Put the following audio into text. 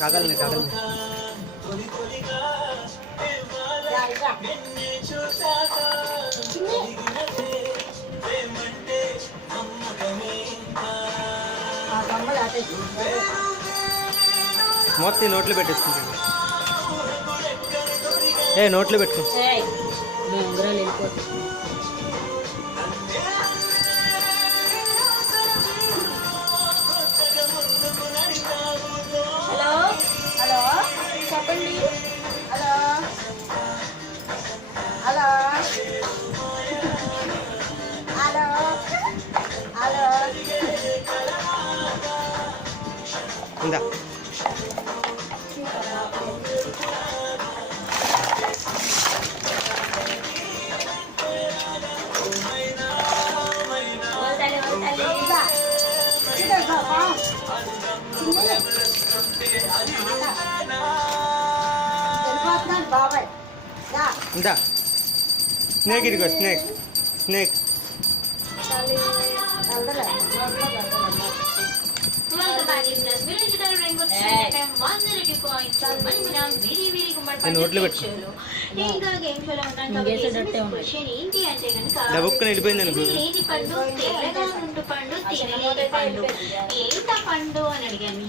కదలని కదలని మొత్తం నోట్లో పెట్టేసుకుంటాను. నోట్లో పెట్టుకో. హలో హలో చెప్పండి. హలో హలో హలో హలో ఇందా బాబాయ్ ఇందా స్నేక్ ఇదిగో స్నేక్ స్నేక్ నోట్లో పెట్టుకో. ఇంకా గేమ్ షోలో ఉన్నాను ఏంటి అంటే డబ్బుక్కుని వెళ్ళిపోయింది అనుకో. పండు తెల్లగా ఉంటు పండు తినలేని పండు ఏంట పండు అని అడిగాను.